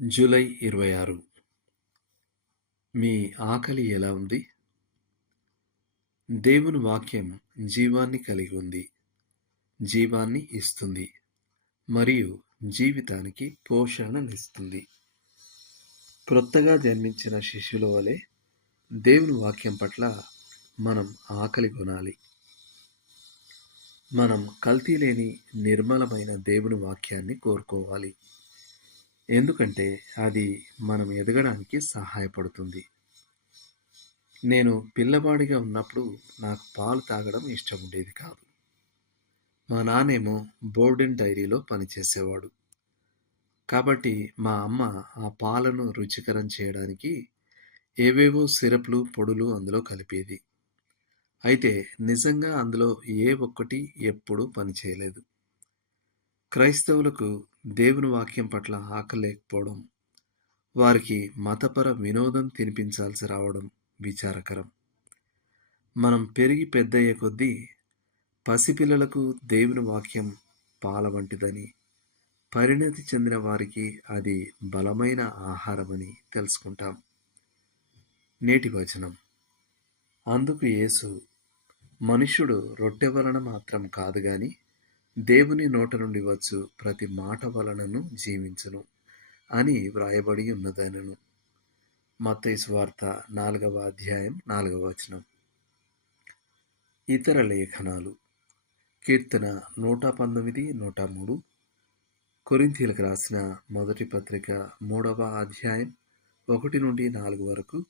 July ఇరవై ఆరు. మీ ఆకలి ఎలా ఉంది? దేవుని వాక్యం జీవాన్ని కలిగి ఉంది. జీవాన్ని ఇస్తుంది. మరియు జీవితానికి పోషణనిస్తుంది క్రొత్తగా జన్మించిన శిష్యుల వలె దేవుని వాక్యం పట్ల మనం ఆకలి కొనాలి. మనం కల్తీ లేని నిర్మలమైన దేవుని వాక్యాన్ని కోరుకోవాలి. ఎందుకంటే అది మనం ఎదగడానికి సహాయపడుతుంది. నేను పిల్లవాడిగా ఉన్నప్పుడు నాకు పాలు తాగడం ఇష్టం ఉండేది కాదు. మా నాన్నేమో బోర్డెన్ డైరీలో పనిచేసేవాడు. కాబట్టి మా అమ్మ ఆ పాలను రుచికరం చేయడానికి ఏవేవో సిరప్లు పొడులు అందులో కలిపేది. అయితే నిజంగా అందులో ఏ ఒక్కటి ఎప్పుడూ పనిచేయలేదు. క్రైస్తవులకు దేవుని వాక్యం పట్ల ఆకలేకపోవడం వారికి మతపర వినోదం తినిపించాల్సి రావడం విచారకరం. మనం పెరిగి పెద్దయ్యే కొద్దీ పసిపిల్లలకు దేవుని వాక్యం పాల వంటిదని పరిణతి చెందిన వారికి అది బలమైన ఆహారమని తెలుసుకుంటాం. నేటి వచనం. అందుకు యేసు మనుష్యుడు రొట్టె వలన మాత్రం కాదు కానీ దేవుని నోట నుండి వచ్చు ప్రతి మాట వలనను జీవించును అని వ్రాయబడి ఉన్నదనను. మత్తైసు వార్త నాలుగవ అధ్యాయం నాలుగవ వచనం. ఇతర లేఖనాలు. కీర్తన నూట పంతొమ్మిది నూట మూడు. కొరింతీలకు రాసిన మొదటి పత్రిక మూడవ అధ్యాయం ఒకటి నుండి నాలుగు వరకు.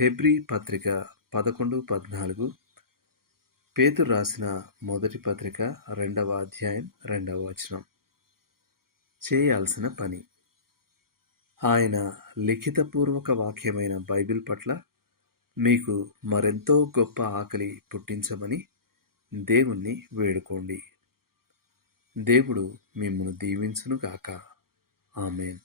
హెబ్రి పత్రిక పదకొండు పద్నాలుగు. పేతురు రాసిన మొదటి పత్రిక రెండవ అధ్యాయం రెండవ వచనం. చేయాల్సిన పని. ఆయన లిఖితపూర్వక వాక్యమైన బైబిల్ పట్ల మీకు మరెంతో గొప్ప ఆకలి పుట్టించమని దేవుణ్ణి వేడుకోండి. దేవుడు మిమ్మల్ని దీవించును గాక ఆమెన్.